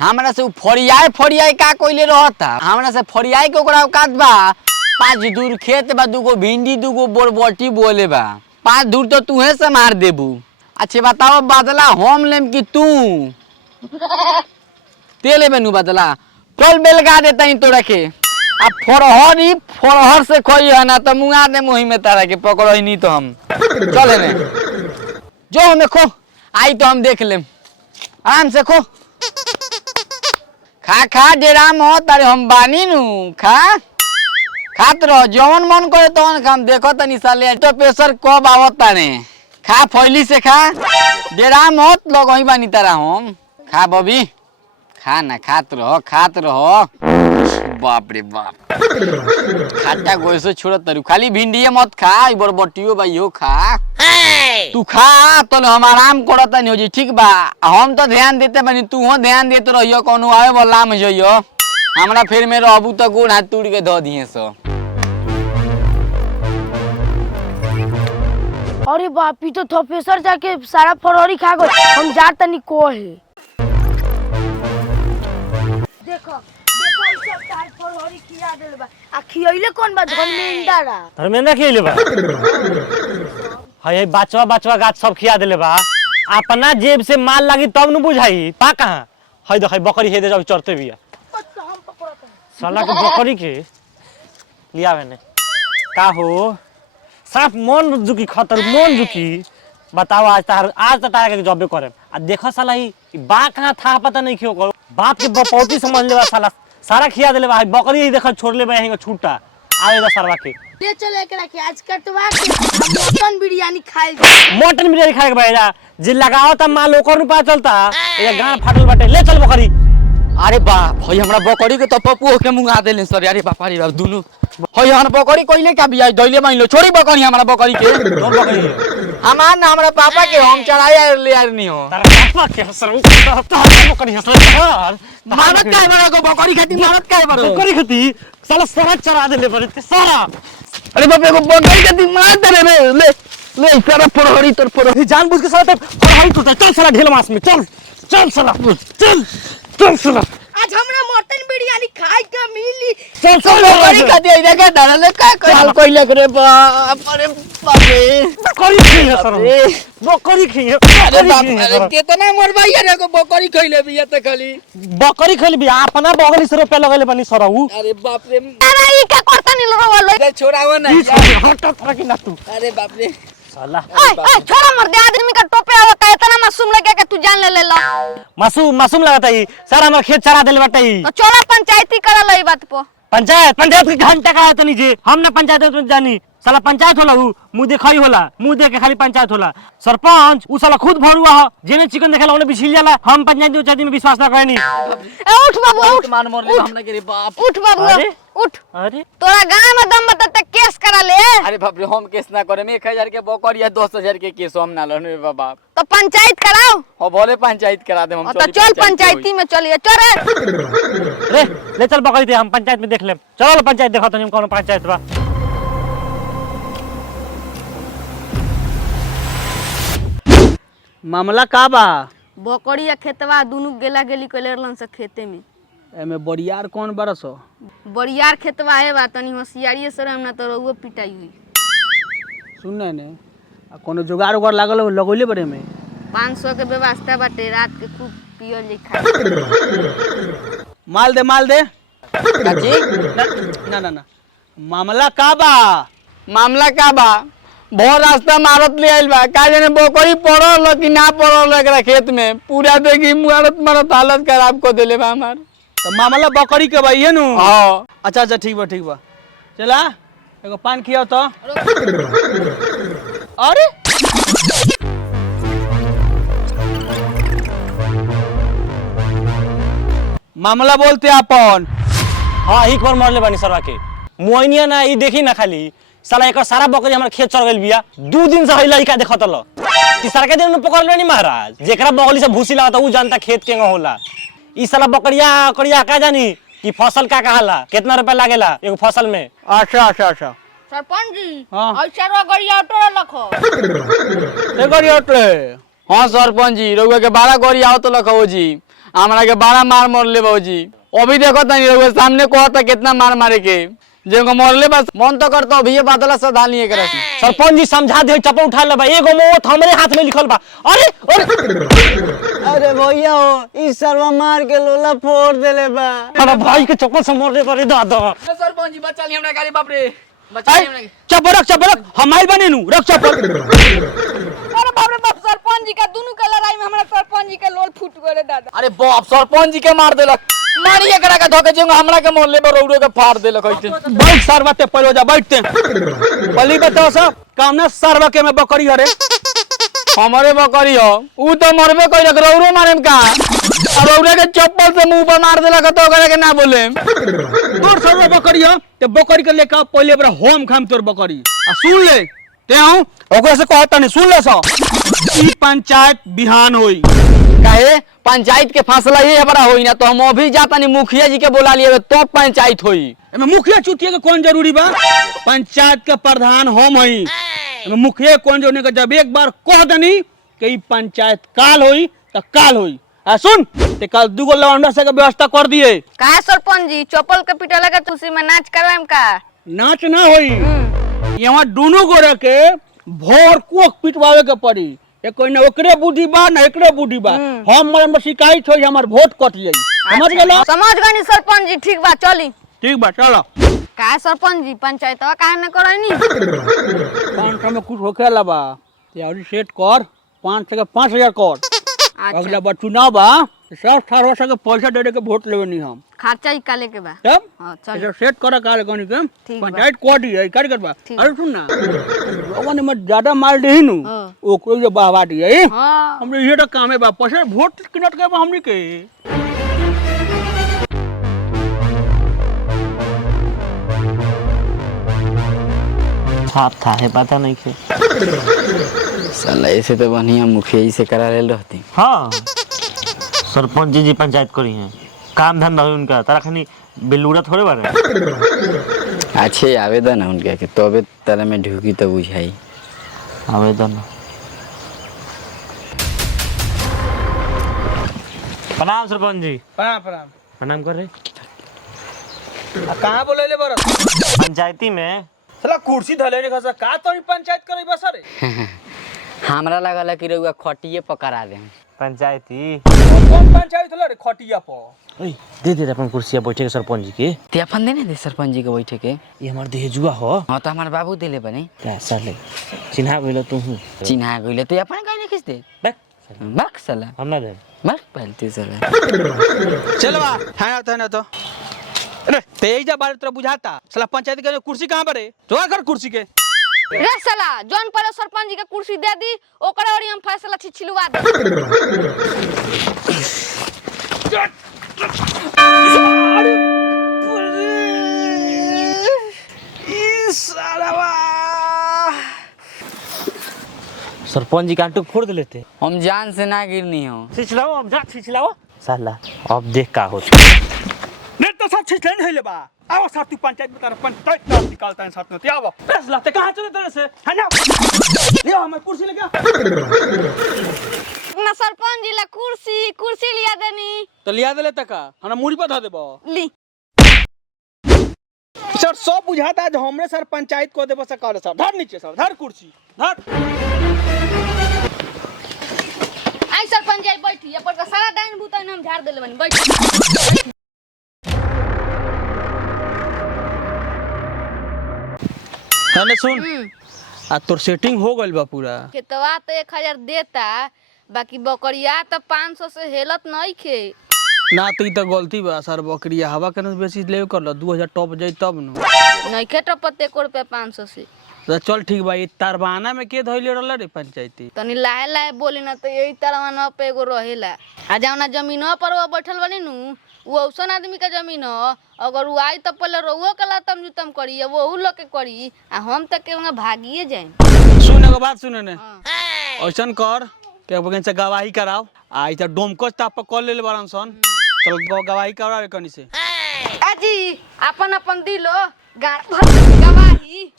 हमरा से फरियाए का कोइले रहता। हमरा से फरियाए के ओकरा औकात बा। 5 दूर खेत बा, 2 भिंडी 2 बोरबटी बोले बा। 5 दूर तो तूहे से मार देबू। अच्छे बताओ बदला हम लेम कि तू? तेले बेनू बदला चल बेलगा देता ही तोरा के। अब फरहर से खोई है ना तो मुंगा दे मुही में तारा के पकड़ो ही नहीं तो हम चले ने जो हमें खो आई तो हम देख लेम आराम से खो खा डेरा मो तारे हम बानी नु खात रहो जवन मन करे तवन काम देखो तनी साले तो प्रेशर कब आवत ताने खा फैली से खा डेरा मत लोग वही बानी तारा हम खा बबी खा ना खात रहो बाप रे बाप खाटा गोय से छोड़ तरु खाली भिंडी मत खा इबर बटियो भाइयो खा तू खा तो हम आराम करत नहीं हो जी ठीक बा हम तो ध्यान देते बनी तू हो ध्यान देते रहियो कोनो आवे वाला में जइयो हमरा फिर में रहबू तो गोड़ हाथ टूट के ध दिए सो। अरे बाप ई तो थपेसर जाके सारा फरहरी खा गए हम जा तनी को है देखो ई सब तार फरहरी खिया देल बा आ खियइले कौन बा धर्मेंद्र खियइले बा हाय बचवा गाछ सब खिया देले बा अपना जेब से माल लागी तब न बुझाई पा कहां हाय देख बकरी हे दे जब चढ़ते बिया साला के बकरी के लिया मैंने का हो साफ मन जुकी खतर मन जुकी बताओ आज तारा के जॉब करे आ देखो साला ई बा कहां था पता नहीं क्यों करो बाप के बपौती समझ लेबा साला सारा खिया देले बा बकरी ही देखा छोड़ ले बा यहीं छूटा आवेगा सरवा के ले चल एकरा के आज कटवा के मटन बिरयानी खाए के भाईजा जे लगाओ त माल ओकर न पता चलता ए गांड फाटल बाटे ले चल बकरी। अरे बाप भाई हमरा बकरी के तो पप्पू के मुंगा देले सर अरे बाप रे बाप दुनु होय हन बकरी कोइले का बिया दैले माइन लो छोड़ी बकरी हमरा बकरी के तो बकरी हमार ना हमरा पापा के हम चढ़ाया ले आर नहीं हो तारा पापा के हसर बकरी हसर मारत का हमरा को बकरी खाती मारत का बकरी खाती साला सारा चढ़ा देले बरे सारा अरे बाप रे को बकरी खाती मार दे रे ले सारा फरहरी तोर फरहरी जानबूझ के साला फरहरी तो चल साला ढेल मास में चल साला चल साला आज हमरा मटन बिरयानी खाए के मिली चल बकरी खाती है देखा डरले का चल कोइले करे बाप रे बाप रे बकरी खइए अरे बाप रे कितना मोर भैया रे को बकरी खइले बिया त खाली बकरी खइले बिया अपना बगल से रुपया लगले बनी सरऊ अरे बाप रे अरे ई का करता नहीं लगवालो छोड़ाओ ना हट फरा कि ना तू अरे बाप रे साला ओए छोड़ा मर दे आदमी का टोपे होता है इतना मासूम लगे के तू जान ले लो मासूम लगता है सारा हमर खेत चरा देले बाटे तो चलो पंचायती करा लो ई बात पर पंचायत के घंटा का तनी जे हम ना पंचायत में जानी साला पंचायत होला उ मुंह देखई होला मुंह देख के खाली पंचायत होला सरपंच उ साला खुद भरुआ ह जेने चिकन देखेला ओने बिछिल जाला हम पंचायत में चादी में विश्वास ना करनी उठ बाबू उठ मान मोर ले हमरा के रे बाप उठ बाबू उठ अरे तोरा गांव में दम बता त केस करा ले अरे बाप रे हम केस ना करे 1000 के बकरी या 10000 के केस हम ना लने बाप तो पंचायत कराओ हो भले पंचायत करा दे हम तो चल पंचायती में चलिए चल रे ले चल बकरी दे हम पंचायत में देख लेम चलो पंचायत देखो तनी कौन पंचायत बा मामला का बा बकरी या खेतवा दोनों गेला गेली कइले रहलन से खेते में एमे बड़ियार कौन बरस हो बड़ियार खेतवा है बा तनी होशियारी से हम ना तो रउआ पिटाई हुई सुनने ने कोनो जुगाड़ उगाड़ लागल लगोले बड़े में 500 के व्यवस्था बाटे रात के खूब पियल ले खा माल दे काची ना मामला का बा बहुत रास्ता मारत ले आइल बा का जाने बकरी पड़ल कि ना पड़ल एकरा खेत में पूरा देखी मारत हालत खराब कर देले बा हमार तो मामला बकरी के बा ये नु हां अच्छा ठीक बा चला एगो पान खियाओ तो अरे मामला बोलते अपन हां एक बार मारले बानी सरवा के मोइनिया ना ई देखी ना खाली साला एक सारा बकरी हमर खेत चढ़ गेल बिया 2 दिन से हइला इका देखत ल तीसरा के दिन में पकड़ लेनी महाराज जेकरा बगली से भूसी लागत उ जानता खेत केंगा होला ई साला बकरिया का जानी कि फसल का कहाला कितना रुपया लागेला एगो फसल में अच्छा सरपंच जी हां ऐसा गड़िया ऑटो रखो ए गड़िया ऑटो हां सरपंच जी रउआ के 12 गोरी आवत लखो जी हमरा के बड़ा मार मरले भौजी। अभी देखो तनी रउआ सामने कहता कितना मार मारे के जेको मरले बस मन तो करता अभी ये बादला सधा लिए करे। सरपंच जी समझा दे, चप्पल उठा ले बा, एगो मौत हमरे हाथ में लिखल बा। अरे अरे भैया हो इस सरवा मार के लोला फोड़ देले बा। अरे भाई के चप्पल से मार दे बरे दादा। सरपंच जी बचा ली हमरा गाड़ी बाप रे, बचा ली हमरा। चप्पल रख हम आइल बने नु, रख चप्पल। अरे बाप रे बाप, सरपंच जी का दोनों के लड़ाई में हमरा सरपंच जी के लोल फूट गए दादा। अरे बाप, सरपंच जी के मार देलक, मारिए करा के धोके जेंग हमरा के मोहल्ले पर रौड़े के फाड़ देलक ऐसे। बैठ सरवा ते पहले जा बैठते पहले बताओ सब काम ना सरवा के में बकरी हरे हमारे बकरी हो ऊ तो मरबे कइलक, रौड़ो मारेम का और रौड़े के चप्पल से मुंह पर मार देलक तो करे के ना बोले। तोर सरवा बकरी हो ते बकरी के लेके पहले बड़ा होम खाम तोर बकरी आ सुन ले ते हूं ओकरा से कहता नहीं, सुन ले सो ई पंचायत बिहान होई। काहे पंचायत के फैसला ये बड़ा होई ना तो हम अभी जाता नहीं मुखिया जी के बुला लिए तो पंचायत होई। एमे मुखिया चुतिया के कौन जरूरी बा? पंचायत के प्रधान हम हई, एमे मुखिया कौन जरूरी के जब एक बार कह दनी कि ई पंचायत काल होई त काल होई। आ सुन ते कल दुगो लौंडा से के व्यवस्था कर दिए। का सरपंच जी चप्पल के पिटला के तुसी में नाच करवाएम का? नाच ना होई, यहाँ दोनों गोरे के भोर कोक पिटवावे के पड़ी। ये कोई ना ओकरे बुद्धि बा ना एकरे बुद्धि बा। हम मरम शिकायत होई हमर वोट कट जाई। समझ गेलो? समझ गनी सरपंच जी, ठीक बा चली। ठीक बा चलो। का सरपंच जी पंचायतवा काहे न करैनी? 500 में कुछ होखे ला बा तैयारी सेट कर, 5 से 5000 कर। अगला बार चुनाव बा सब 18 से के पैसा दे दे के वोट लेवे नहीं हम। खर्चा निकाले के बा। तब हां चल ऐसा सेट कर काल गनी के ठीक बा। पंचायत कोड है कर करबा। अरे सुन ना लोगन ने मत ज्यादा मार देही नु ओकरो जे बाहवा दिए। हां हमरे ये तो काम है बा, पैसा वोट किनट के बा हमनी के। छाप था है पता नहीं के। साला ऐसे तो बढ़िया मुखिया जी से करा ले रहती। हाँ सरपंच जी पंचायत करी हैं, काम धंधा है उनका, तारा खनी बेलूड़ा थोड़े बारे। अच्छे आवेदन है उनके के तो अबे तारा में ढुकी तो बुझाई आवेदन। प्रणाम सरपंच जी। प्रणाम कर रहे। कहां बोलेले बरस? पंचायती में साला कुर्सी धले ने खसा का तोरी पंचायत करई बस रे। हमरा लगल कि रउआ खटिए पकड़ा दे। पंचायती कौन पंचायत हला रे खटिया पर? ओए दे अपन कुर्सिया बैठे के सरपंच जी के। ते अपन देने दे सरपंच जी के बैठे के। ये हमार दहेजुआ हो। हां तो हमार बाबू देले बने। क्या साले चिन्हा गइलो तू हूं? चिन्हा गइले तो अपन काहे नहीं खींच दे। बक साला हम ना दे बक पहलते साला। चलवा है ना तो अरे तेजा बारे तेरा बुझाता साला पंचायत के कुर्सी कहां पर है? जोर कर कुर्सी के। रे साला जोन पर सरपंच जी के कुर्सी दे दी ओकरा और हम फैसला छिलवा दे। सरपंच जी कांटू फोड़ दे लेते। हम जान से ना गिरनी हो। छिछलाओ अब जा छिछलाओ साला। अब देख का होता ने तो सब छिछले नहीं ले बा। आओ साथ तू पंचायत में तारा पंचायत का निकालता है साथ में। ते आओ फैसला ते कहां चले तेरे से है ना? ले आओ हमारी कुर्सी लेके। ना सरपंच जी ला कुर्सी लिया देनी तो लिया दे ले तक हमरा मुड़ी पर ध देबो। ली सर सब बुझाता है हमरे सर पंचायत को देबो सर। सर धर नीचे सर, धर कुर्सी धर। आई सरपंच जी बैठी अपन का सारा डाइन भूतन हम झाड़ देले बनी बैठ। हने सुन आ तोर सेटिंग हो गइल बा पूरा। खेतवा तो 1000 देता, बाकी बकरिया तो 500 से हेलत नहीं खे। ना तो ई तो गलती बा सर, बकरिया हवा के बेसी ले कर ल 2000 टॉप जाई तब न। नहीं खे टपते को रुपया 500 से। तो चल ठीक बा। ई तरबाना में के धइले रहल रे पंचायती? तनी लाहे लाहे बोली ना तो यही तरह न पे एगो रहेला। आ जाओ जमीनवा पर वो बैठल बनी नु वो औसन आदमी का जमीन हो। अगर वो आई तो पहले रोवो के लातम जुतम करी वो लोग के करी आ हम तक के वहां भागिए जाए। सुन एगो बात सुने ने ऐसन कर के बगन से गवाही कराओ। आ ई त डोमकच ताप पर कॉल ले बारन सन। चल गवाही करा रे कनी से। अजी अपन अपन दिलो गवाही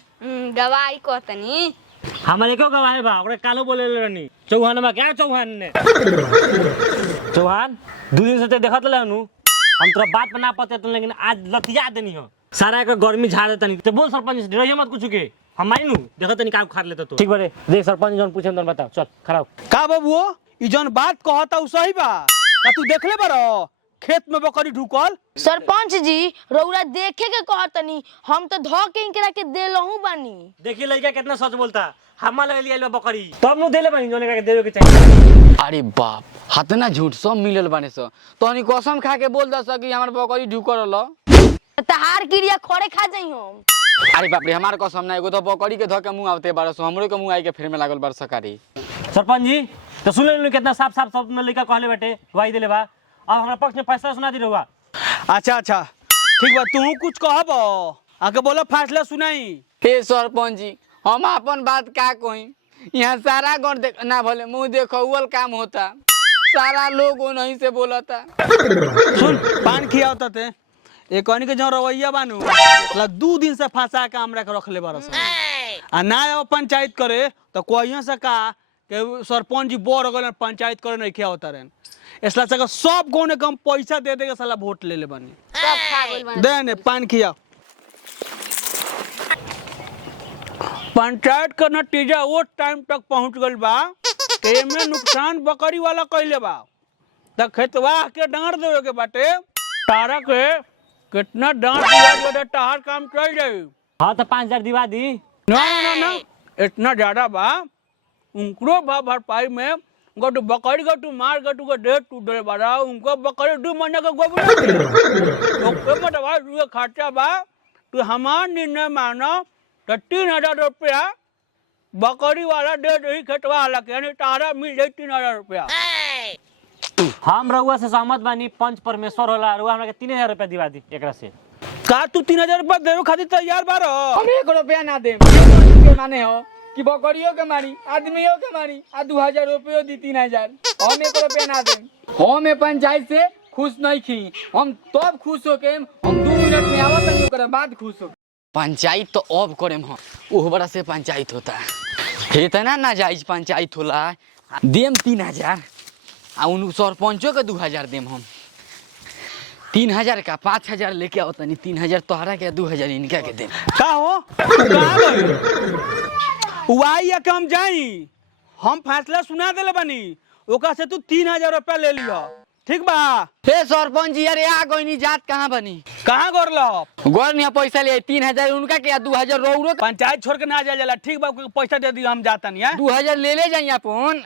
गवाही कहतनी हमारे एको गवाह बा ओकरे कालो बोले रहनी चौहान में क्या चौहान ने चौहान 2 दिन से ते देखत रहनु हम तोरा बात बना पाते तो लेकिन आज लतिया देनी हो सारा के गर्मी झाड़ देता नहीं तो बोल सरपंच से रहिए मत कुछ के हम आई नु देखत नहीं काम खार लेता तो ठीक बारे देख सरपंच जन पूछे तन बताओ चल खराब का बाबू ई जौन बात कहता उ सही बा का तू देखले बारो खेत में बकरी ढुकल सरपंच जी रउरा देखे के कहतनी हम तो ध के इनकरा के देलहू बानी देखिए लड़का कितना सच बोलता हमा लगे लिया बकरी तब नु देले बनी जोने के देवे के चाहिए अरे बाप हतना झूठ सब मिलल बाने सो तोनी कसम खा के बोल दस कि हमार बकरी ढुकल रह तहार क्रिया खड़े खा जाई हम अरे बाप रे हमार कसम ना एगो तो बकरी के धके मुंह आवते बारस हमरो के मुंह आई के फिर में लागल बार सकारी सरपंच जी तो सुन ले कितना साफ साफ शब्द में लड़का कहले बेटे गवाही देले बा अब हमरा पक्ष में फैसला सुना दी रहुआ अच्छा अच्छा ठीक बा तू कुछ कहब आके बोलो फैसला सुनाई हे सरपंच जी हम अपन बात का कही यहाँ सारा गण देख ना भले मुंह देखौल काम होता सारा लोग नहीं से बोलता सुन पान खियावता थे एक कहनी के जो रवैया बानू ला 2 दिन से फंसा के हमरा के रख ले बारस आ ना अब पंचायत करे तो कोइयो से का के सरपंच जी बोर हो गए पंचायत करे नहीं किया होता रहन इसला से सब गोने कम पैसा दे दे के साला वोट ले ले बानी सब खा गइल बानी दे ने पान खिया पंचायत का नतीजा वो टाइम तक पहुंच गल बा के एमे नुकसान बकरी वाला कइले बा त खेतवा के डांट देवे के बाटे तारा के कितना डांट दिया जो तार काम चल जाई हां तो 5000 दिवा दी ना ना ना इतना ज्यादा बा उनको भरपाई में गटू बकरी गटू मार गटू का डेट टूट दे बड़ा उनको बकरी 2 महीने का गोबर ओके मटवा रुए खर्चा बा तू हमार निर्णय मानो तो 3000 रुपया बकरी वाला दे दे खेतवा वाला के यानी तारा मिल जाए 3000 रुपया हम रहुआ से सहमत बानी पंच परमेश्वर होला रहुआ हमरा के 3000 रुपया दिवा दी एकरा से का तू 3000 रुपया देवे खातिर तैयार बारो हम 1 रुपया ना दे के माने हो कि बकरियों के मारी आदमियों के मारी आ 2000 रुपया दी 3000 हम 1 रुपया ना दे हम पंचायत से खुश नहीं खी हम तब खुश हो के हम 2 मिनट में आवत नहीं ओकरा बाद खुश हो पंचायत तो अब करेम हम ओह बड़ा से पंचायत होता है इतना ना जायज पंचायत होला देम 3000 आ उन सरपंचों के 2000 देम हम 3000 का 5000 लेके आओ तनी 3000 तोहरा के 2000 इनका के देम का हो का गइल उआई या कम जाई हम फैसला सुना देले बानी ओका से तू 3000 रुपया ले लियो ठीक बा हे सरपंच जी अरे आ गइनी जात कहां बनी कहां करलो गोर ने पैसा ले 3000 उनका के 2000 रोरो पंचायत छोड़ के ना जाए जाला ठीक बा पैसा दे दी हम जाता नहीं 2000 ले ले जाई अपन